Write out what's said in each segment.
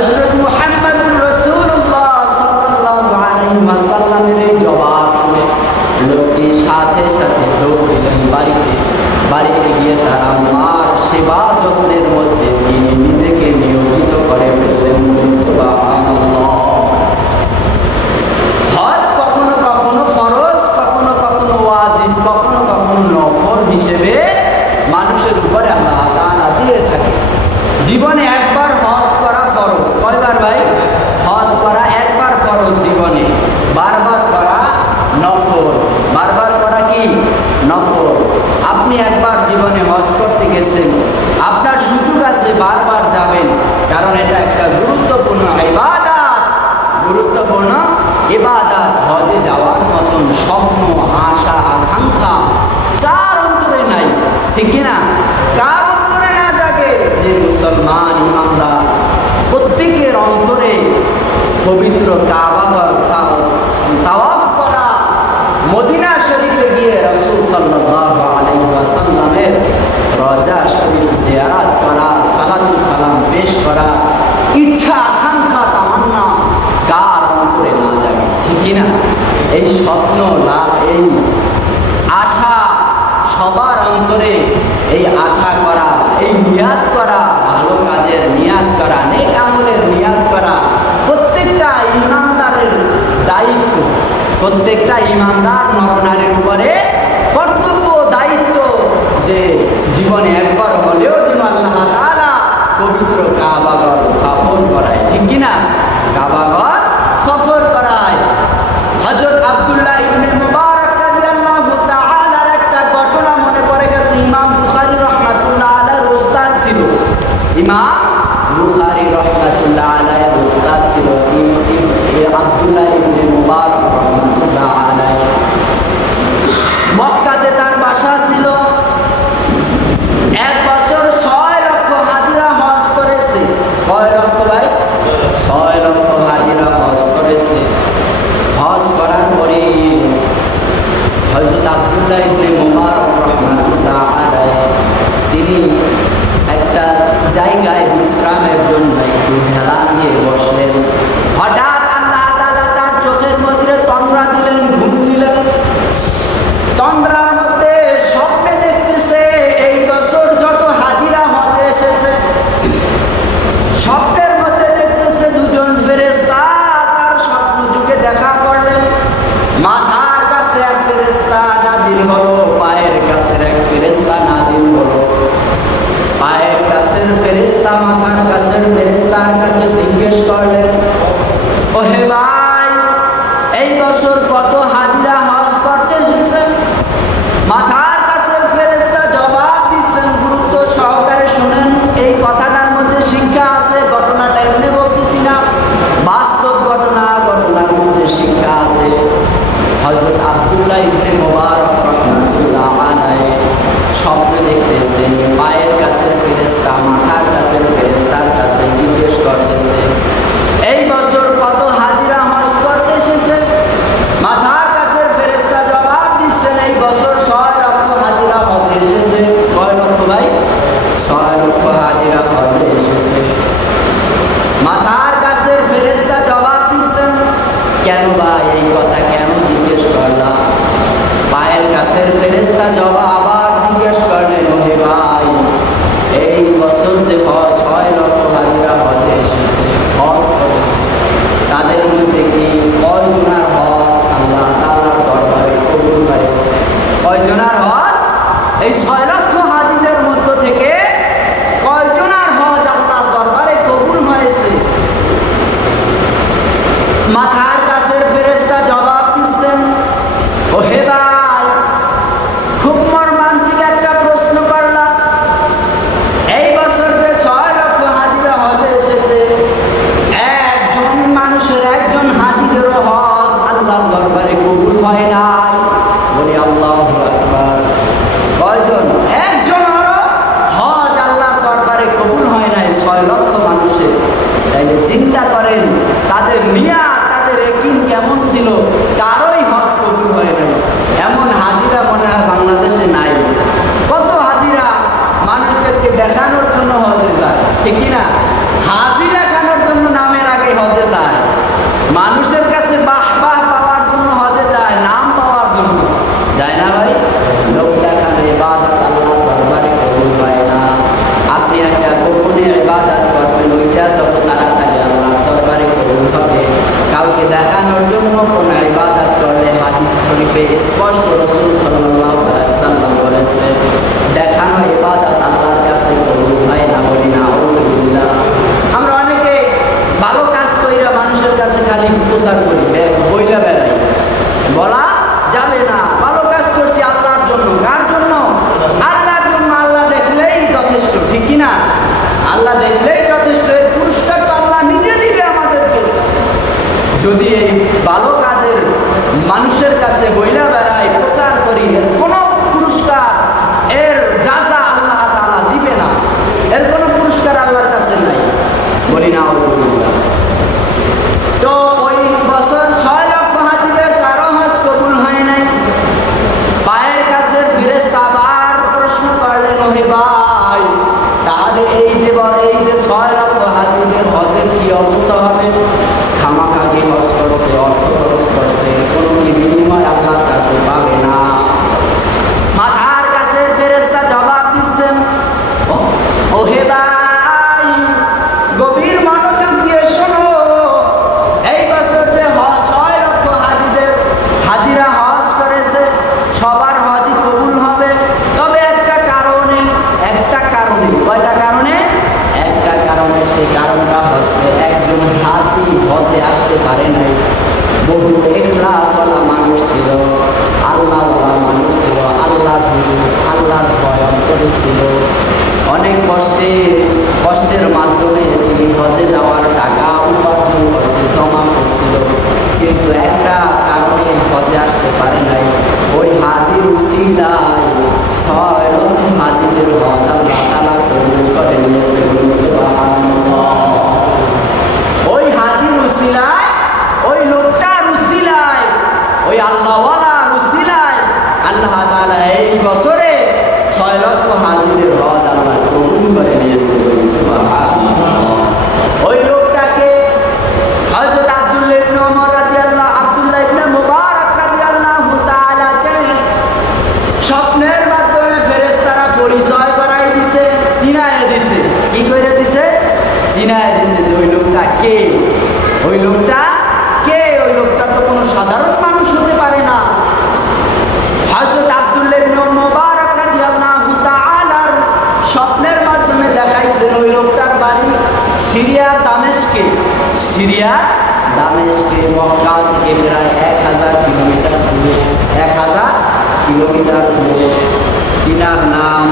হযরত মুহাম্মদুর রাসূলুল্লাহ সাল্লাল্লাহু আলাইহি ওয়াসাল্লামের এই জবাব শুনে লোকটি সাথে সাথে দৌড় দিলেন বাড়িতে গিয়ে তার আম্মার সেবা যত্নের মধ্যে তিনি নিজেকে নিয়োজিত করে ফেললেন। সুবহানাল্লাহ। হজ কখনো কখনো ফরজ, কখনো কখনো ওয়াজিব, কখনো কখনো নফল হিসেবে মানুষের উপরে আল্লাহ তাআলা দিয়ে থাকে। জীবনে একবার হজ করা ফরজ। কয়বার ভাই? হজ করা একবার ফরজ জীবনে, বারবার করা নফল। বারবার করা কি? নফল। আপনি একবার জীবনে হজ করতে গেছেন, আপনার সুযোগ আছে বারবার যাবেন, কারণ এটা একটা গুরুত্বপূর্ণ ইবাদত। গুরুত্বপূর্ণ ইবাদত। হজে যাওয়ার মতন স্বপ্ন, আশা, আকাঙ্ক্ষা কার অন্তরে নাই? ঠিক কিনা? কার অন্তরে না জাগে? যে মুসলমান ইমানদার, প্রত্যেকের অন্তরে পবিত্র কাবাগর তাওয়াফ করা, মদিনা শরীফে গিয়ে রাসূল সাল্লাল্লাহু আলাইহি ওয়াসাল্লামের রওজা শরীফ জিয়ারত করা, সালাতু সালাম পেশ করা, ইচ্ছা, আকাঙ্ক্ষা, তামান্না কার অন্তরে না জাগে? ঠিক কিনা? এই স্বপ্ন, এই আশা সবার অন্তরে, এই আশা করা, এই নিয়াত করা, ভালো কাজের নিয়াত করা, নেক আমলের নিয়াত করা প্রত্যেকটা ইমানদারের দায়িত্ব। প্রত্যেকটা ইমানদার নরনারীর উপরে কর্তব্য, দায়িত্ব, যে জীবনে একবার হলেও যেন আল্লাহ তাআলা পবিত্র কাবাগর সফর করায়। ঠিক কিনা? কাবাগর সফর করায়। হযরত আব্দুল্লাহ ইবনে মুবারক রাদিয়াল্লাহু তাআলার একটা ঘটনা মনে পড়ে গেছে। ইমাম বুখারী রাহমাতুল্লাহ আলাইহির উস্তাদ ছিল। ইমাম বুখারী রাহমাতুল্লাহ আলাইহির উস্তাদ ছিল আব্দুল্লাহ ইবনে মুবারক রাহমাতুল্লাহ আলাইহি। মক্কাতে তার বাসা ছিল। এক বছর 6 লক্ষ হাজিরা হজ করেছে। কয় লক্ষ ভাই? 6 লক্ষ হাজিরা হজ করেছে। হজ করার পরে হযরত আব্দুল্লাহ ইবনে মুবারক রাহমাতুল্লাহ আলাইহি তিনি একটা জায়গায় বিশ্রামের জন্য একটু হেলা নিয়ে বসলেন। হঠাৎ আল্লাহ তাআলা তার চোখের মধ্যে তন্দ্রা দিলেন, ঘুম দিলেন। তন্দ্রার মধ্যে স্বপ্নে দেখতেছে এই বছর যত হাজিরা হজে এসেছে, স্বপ্নের মধ্যে দেখতেছে দুজন ফেরেশতা তার স্বপ্ন যুগে দেখা করলেন। মাথার কাছে এক ফেরেশতা নাজিল হলো, পায়ের কাছে এক ফেরেশতা নাজিল হলো। পায়ের কাছের ফেরেশতা মাথার কাছের ফেরেশতার কাছে জিজ্ঞেস করলেন, ও হে ভাই, এই বছর কত হাজিরা হজ করতে এসেছেন? মাথার কাছের ফেরেশতা জবাব দিচ্ছেন, গুরুত্ব সহকারে শুনেন, এই কথাটার মধ্যে শিক্ষা আছে। ঘটনাটা এমনি বলতেছি না, বাস্তব ঘটনা, ঘটনার মধ্যে শিক্ষা আছে। হযরত আব্দুল্লাহ ইবনে মুবারক রাহমাতুল্লাহ আলাইহি স্বপ্ন দেখতেছেন, পায়ের কাছের ফেরেশতা মাথার কাছের ফেরেশতার কাছে জিজ্ঞেস করতেছে, এই বছর কত হাজিরা হজ করতে এসেছে? মাথার কাছের ফেরেশতা জবাব দিচ্ছেন, এই বছর 6 লক্ষ হাজিরা হজে এসেছে। কয় লক্ষ ভাই? 6 লক্ষ হাজিরা হজে এসেছে। মাথার কাছের ফেরেশতা জবাব দিচ্ছেন, কেন ভাই এই কথা কেন জিজ্ঞেস করলাম? পায়ের কাছের ফেরেশতা জবাব আবার জিজ্ঞেস করলেন, ওহে ভাই, এই বছর যে 6 লক্ষ হাজিরা হজে এসেছে, হজ করেছে, তাদের মধ্যে কি কয়জনার হজ আল্লাহ তাআলার দরবারে কবুল হয়েছে? কয়জনার হজ? এই 6 লক্ষ হাজিদের মধ্য থেকে কয়জনার হজ আল্লাহর দরবারে কবুল হয়েছে? মাথার কাছের ফেরেশতা জবাব দিচ্ছেন, ওহে ভাই, খুব মর্মান্তিক একটা প্রশ্ন করলাম। এই বছর যে 6 লক্ষ হাজিরা হজে এসেছে, একজন মানুষের, একজন হাজিদেরও হজ আল্লাহর দরবারে কবুল হয় নাই। বলি আল্লাহু আকবার। কয়জন? একজনেরও হজ আল্লাহর দরবারে কবুল হয় নাই 6 লক্ষ মানুষের। তাইলে চিন্তা করেন তাদের নিয়াত, তাদের ইয়াকিন কেমন ছিল? কারোই হজ কবুল হয় নাই। এমন হাজিরা মনে হয় বাংলাদেশে নাই। কত হাজিরা মানুষদেরকে দেখানোর জন্য হজে যায়, ঠিক কিনা? হাজিরা দেখানোর জন্য ভালো কাজের মানুষের কাছে বইলা বেড়াই, প্রচার করি, এর কোনো পুরস্কার, এর যাজা আল্লাহ তাআলা দিবে না, এর কোনো পুরস্কার আল্লাহর কাছে নাই, বলি না আলহামদুলিল্লাহ। তো ওই বছর 6 লক্ষ হাজিদের কারো হজ কবুল হয় নাই। পায়ের কাছে ফেরেশতা আবার প্রশ্ন করলেন, ওহে ভাই, তাহলে এই যে 6 লক্ষ হাজিদের হজের কি অবস্থা হবে? খামাখাকে হজ করছে, অর্থ খরচ করছে, কোনো কি বিনিময় আল্লাহর কাছে পাবে না। মাথার কাছে ফেরেশতা জবাব দিচ্ছেন, ওহে ভাই, গভীর মনোযোগ দিয়ে শোনো, এই বছর যে 6 লক্ষ হাজিরা হজ করেছে, সবার হজই কবুল হবে, তবে একটা কারণে, কয়টা কারণে? একটা কারণে, সেই কারণটা হচ্ছে একজন হাজি হজে আসতে পারে নাই। বহু ইখলাসওয়ালা মানুষ ছিল, আল্লাহওয়ালা মানুষ ছিল, আল্লাহর ভয় অন্তরে ছিল। অনেক কষ্টের মাধ্যমে তিনি হজে যাওয়ার টাকা উপার্জন করছে, জমা করছিল, কিন্তু একটা কারণে হজে আসতে পারে নাই। ওই হাজির উসিলায় 6 লক্ষ হাজিদের হজ আল্লাহ তাআলা কবুল করে নিয়েছে। সুবহানাল্লাহ। ওই হাজির উসিলায়, ওই লোকটার উসিলায়, ওই আল্লাহওয়ালার উসিলায় আল্লাহ তাআলা এই বছরে 6 লক্ষ হাজিদের হজ আল্লাহ কবুল করে নিয়েছে। সুবহানাল্লাহ। ওই লোকটাকে হযরত আব্দুল্লাহ ইবনে মুবারক রাদিয়াল্লাহু তাআলা স্বপ্নের মাধ্যমে ফেরেশতারা পরিচয় করাই দিছে, চিনায় দিছে। কি করে দিছে? চিনায় দিছে যে ওই লোকটা কে। ওই লোকটা কে? ওই লোকটা তো কোনো সাধারণ মানুষ হতে পারে না। হযরত আব্দুল্লাহ ইবনে মুবারক রাদিয়াল্লাহু তাআলার স্বপ্নের মাধ্যমে দেখাইছে ওই লোকটার বাড়ি সিরিয়ার দামেস্কে। মক্কা থেকে প্রায় 1000 কিলোমিটার দূরে, 1000 কিলোমিটার দূরে। তিনার নাম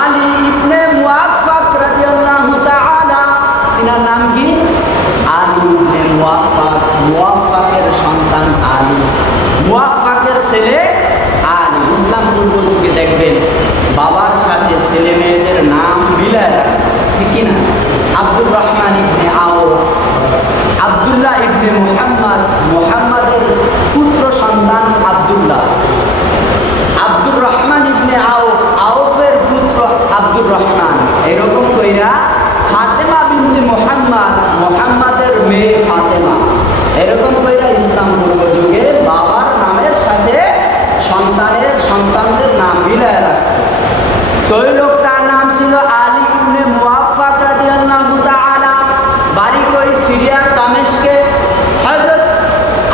আলী ইবনে মুআফফাক রাদিয়াল্লাহু তাআলা। তিনার নাম কি? আলী ইবনে মুআফফাক। মুআফফাকের সন্তান আলী, মুআফফাকের ছেলে আলী। ইসলাম পূর্ব যুগে দেখবেন বাবার সাথে ছেলে মেয়েদের নাম মিলায় রাখে, ঠিক কি না? আব্দুর রহমান ইবনে আউফ, আব্দুল্লাহ ইবনে মুহাম্মাদের পুত্র সন্তান আব্দুল্লাহ, আব্দুর রহমান ইবনে আউফের পুত্র আব্দুর রহমান। এরকম কইরা ফাতেমা বিনতে মুহাম্মাদের মেয়ে ফাতেমা। এরকম কইরা ইসলাম পূর্ব যুগে বাবার নামের সাথে সন্তানদের নাম মিলায় রাখত। তো ওই লোকটার নাম ছিল আলী ইবনে মুআফফাক রাদিয়াল্লাহু তাআলা। বাড়ি কই সিরিয়ার দামেস্কে। হযরত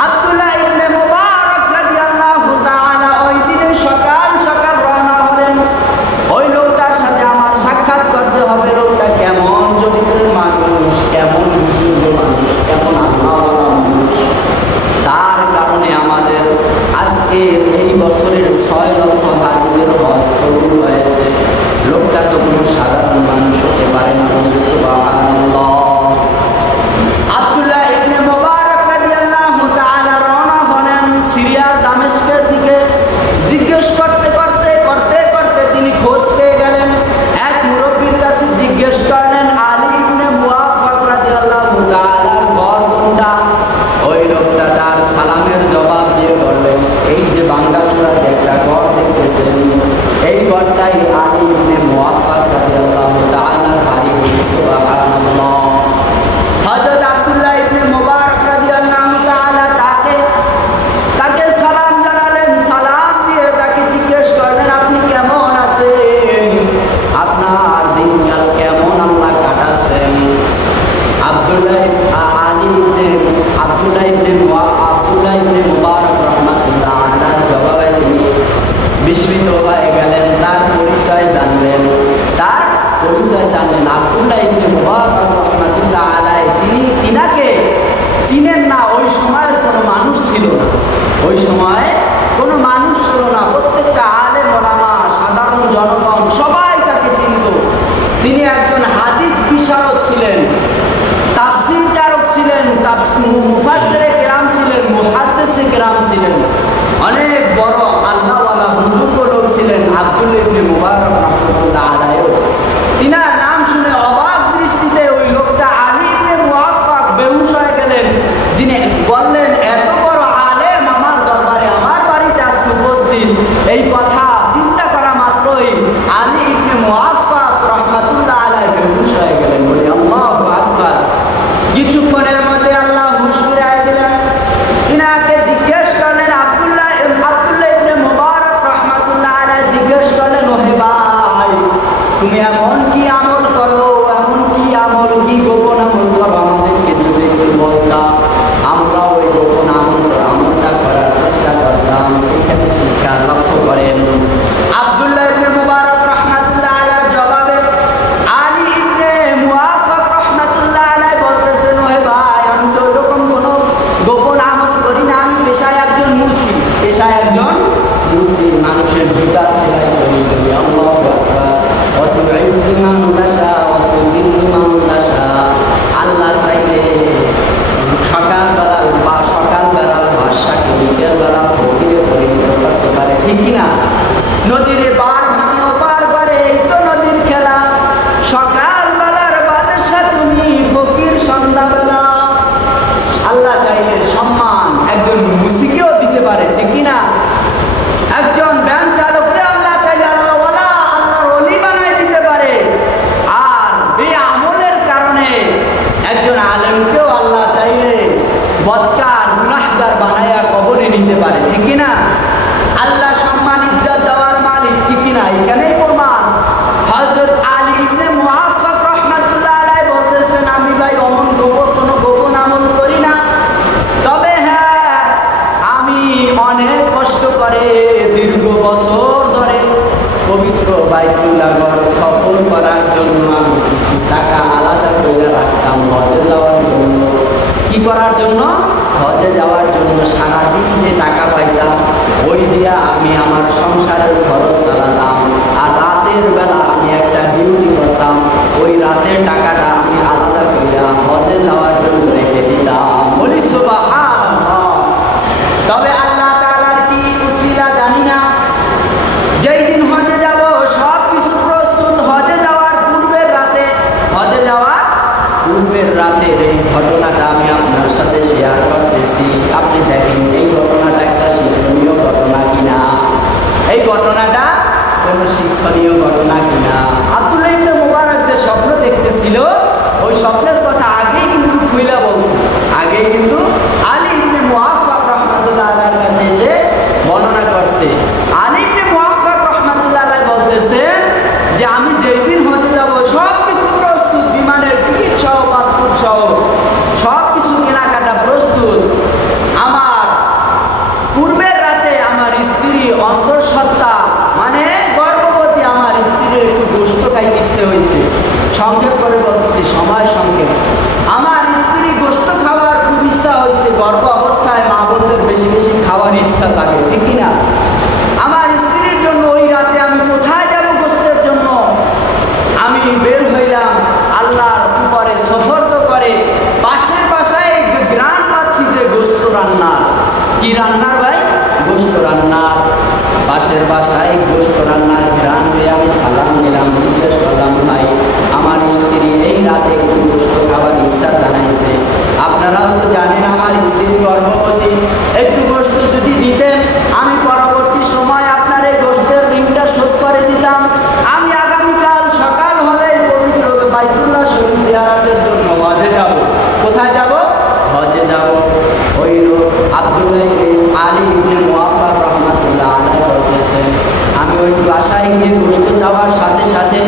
আব্দুল্লাহ ইবনে মুবারক রাদিয়াল্লাহু তাআলা ওই দিনে সকাল সকাল রওনা হলেন। ওই লোকটার সাথে আমার সাক্ষাৎ করতে হবে। লোকটা কেমন চরিত্রের মানুষ, কেমন বুজুর্গ মানুষ, কেমন আল্লাহওয়ালা মানুষ। তার কারণে আমাদের আজকে এই বছরের 6 লক্ষ হাজিদের হজ কবুল হয়েছে। লোকটা তো কোনো সাধারণ মানুষ হতে পারে না। সুবহানাল্লাহ। আব্দুল্লাহ ইবনে মুবারক রাদিয়াল্লাহু তাআলা রওনা হলেন সিরিয়ার দামেস্কের দিকে। জিজ্ঞেস করতে তিনি খোঁজ পেয়ে গেলেন। এক মুরব্বীর কাছে জিজ্ঞেস করলেন, আলী ইবনে মুআফফাক রাদিয়াল্লাহু তাআলার ঘর কোনটা? ওই লোকটা তার সালামের জবাব দিয়ে বললেন, এই যে বাঙ্গাচূড়াতে একটা ঘর দেখতেছেন, এই ঘরটাই আলী ইবনে মুআফফাক রাদিয়াল্লাহু তাআলার বাড়ি। সুবহানাল্লাহ। হযরত আব্দুল্লাহ ইবনে মুবারক রাদিয়াল্লাহু তাআলা তাকে সালাম জানালেন। সালাম দিয়ে তাকে জিজ্ঞেস করলেন, আপনি কেমন আছেন? আপনার দিনকাল কেমন আল্লাহ কাটাচ্ছেন? আব্দুল্লাহ ইবনে মুবারক রাহমাতুল্লাহ আলাইহির জবাবে তিনি বিস্মিত হয়ে গেলেন। তার পরিচয় জানলেন। আব্দুল্লাহ ইবনে মুবারক রাহমাতুল্লাহ আলাইহি তিনাকে চিনেন না। ওই সময়ের কোনো মানুষ ছিল না। প্রত্যেকটা আলেম ওলামা, সাধারণ জনগণ সবাই তাকে চিনত। তিনি একজন হাদিস বিশারদ ছিলেন, তাফসীরকারক ছিলেন, মুফাসসিরে কিরাম ছিলেন, মুহাদ্দিসে কিরাম ছিলেন, অনেক বড় আল্লাহওয়ালা বুজুর্গ লোক ছিলেন আব্দুল্লাহ ইবনে মুবারক রাহমাতুল্লাহ আলাইহি। তিনার নাম শুনে অবাক দৃষ্টিতে ওই লোকটা আলী ইবনে মুআফফাক বেহুশ হয়ে গেলেন। যিনি বললেন, এত বড় আলেম আমার দরবারে আমার বাড়িতে আজকে উপস্থিত। এই কথা চিন্তা করা মাত্রই আলী ইবনে মুআফফাক রাহমাতুল্লাহ আলাইহি বেহুশ হয়ে গেলেন। বলি আল্লাহু আকবার। কিছুক্ষণের মধ্যে আল্লাহ হুশ ফিরিয়ে দিলেন। তিনাকে জিজ্ঞেস করলেন, আব্দুল্লাহ ইবনে মুবারক রাহমাতুল্লাহ আলাইহি জিজ্ঞেস করলেন, ওহে ভাই, তুমি এমন কি আমল করো, এমন কি আমল, কি গোপন আমল করো, আমাদেরকে যদি একটু বলতা, আমরা ওই গোপন আমলটা করার চেষ্টা করতাম। এখানে শিক্ষা লক্ষ্য করেন। আব্দুল্লাহ ইবনে মুবারক রাহমাতুল্লাহ আলাইহির জবাবে আলী ইবনে মুআফফাক রাহমাতুল্লাহ আলাইহি বলতেছেন, ওহে ভাই, আমি তো এরকম কোনো গোপন আমল করি না। আমি পেশায় একজন মুসি, পেশায় একজন মুসি, মানুষের জুতা সেলাই করি। আল্লাহু আকবার। অত ইসমান দাশা, অত দিনমান দাশা। আল্লাহ চাইলে সকালবেলার বাদশাকে বিকেলবেলা ফকিরে পরিণত করতে পারে, ঠিক কিনা? নদীর পার ভাঙে ওপার করে, এই তো নদীর খেলা। সকালবেলার বাদশা তুমি, ফকির সন্ধ্যাবেলা। আল্লাহ চাইলে সম্মান একজন মুসিকেও দিতে পারে, ঠিক কিনা? একজন ব্যান চালকরে আল্লাহ চাইলে আল্লাহওয়ালা, আল্লাহর ওলি বানাই দিতে পারে। আর এই আমলের কারণে একজন আলেমকেও আল্লাহ চাইলে বদকার গুনাহগার বানায়া কবরে নিতে পারে, ঠিক কিনা? আল্লাহ সম্মান ইজ্জত দেওয়ার মালিক, ঠিক কিনা? এখানেই প্রমাণ। হযরত আলী ইবনে মুআফফাক রাহমাতুল্লাহ আলাইহি বলতেছেন, আমি ভাই কোনো গোপন আমল করি না। তবে হ্যাঁ, আমি অনেক কষ্ট করে দীর্ঘ বছর ধরে পবিত্র বাইতুল্লাহ ঘর সফর করার জন্য আমি কিছু টাকা আলাদা করে রাখতাম হজে যাওয়ার জন্য। কি করার জন্য? হজে যাওয়ার জন্য। সারাদিন যে টাকা পাইতাম, ওই দিয়া আমি আমার সংসারের খরচ চালাতাম। আর রাতের বেলা আমি একটা ডিউটি করতাম, ওই রাতের টাকাটা আমি আলাদা কইরা হজে যাওয়ার জন্য রেখে দিতাম। বলি সুবহানাল্লাহ। তবে আল্লাহ তাআলার কি উসিলা জানি না, যেই দিন হজে যাব সব কিছু প্রস্তুত। হজে যাওয়ার পূর্বের রাতের এই ঘটনাটা আমি আপনার সাথে শেয়ার করতেছি। আপনি দেখেন এই ঘটনাটা একটা শিক্ষণীয় ঘটনা কিনা, এই ঘটনাটা কোনো শিক্ষণীয় ঘটনা কিনা। আব্দুল্লাহ ইবনে মুবারক যে স্বপ্ন দেখতেছিল, ওই স্বপ্নের কথা আগেই কিন্তু খুইলা বলছে, আগেই কিন্তু আলী ইবনে মুআফফাক রাহমাতুল্লাহ আলাইহির কাছে এসে বর্ণনা করছে। আলী ইবনে মুআফফাক রাহমাতুল্লাহ আলাইহি বলতেছেন যে আমি যেই দিন হজে যাব সব কিছু প্রস্তুত, বিমানের টিকিট সহ, পাসপোর্ট সহ সব কিছু কেনাকাটা প্রস্তুত। আমার পূর্বের রাতে আমার স্ত্রী অন্তঃসত্ত্বা মানে গর্ভবতী, আমার স্ত্রীর একটু গোশত খাইতে ইচ্ছে হয়েছে। সংক্ষেপ করে বলতেছি, সময় সংক্ষেপ। আমার স্ত্রী গোশত খাওয়ার খুব ইচ্ছা হয়েছে। গর্ভ অবস্থায় মা বোনদের বেশি বেশি খাওয়ার ইচ্ছা থাকে, ঠিক কিনা? আমার স্ত্রীর জন্য ওই রাতে আমি কোথায় যাব গোশতের জন্য? আমি বের হইলাম আল্লাহর উপরে সফর তো করে, পাশের বাসায় গ্রাম পাচ্ছি যে গোশত রান্নার। কি রান্নার ভাই? গোশত রান্নার। পাশের বাসায় গোশত রান্নার গ্রাম পেয়ে আমি সালাম দিলাম, জিজ্ঞেস করলাম, ভাই আমার স্ত্রী এই রাতে একটু গোশত খাওয়ার ইচ্ছা জানাইছে। আপনারাও তো জানেন আমার স্ত্রী গর্ভবতী, একটু গোশত যদি দিতেন আমি পরবর্তী সময় আপনার এই গোশতের ঋণটা শোধ করে দিতাম। আমি আগামীকাল সকাল হলে পবিত্র বাইতুল্লাহ শরীফ জিয়ারতের জন্য হজে যাব। কোথায় যাব? হজে যাব। ওই আব্দুল্লাহ আলী ইবনে মুআফফাক রাহমাতুল্লাহ আলাইহি বলতেছেন, আমি ওই বাসায় গিয়ে গোশত যাওয়ার সাথে সাথে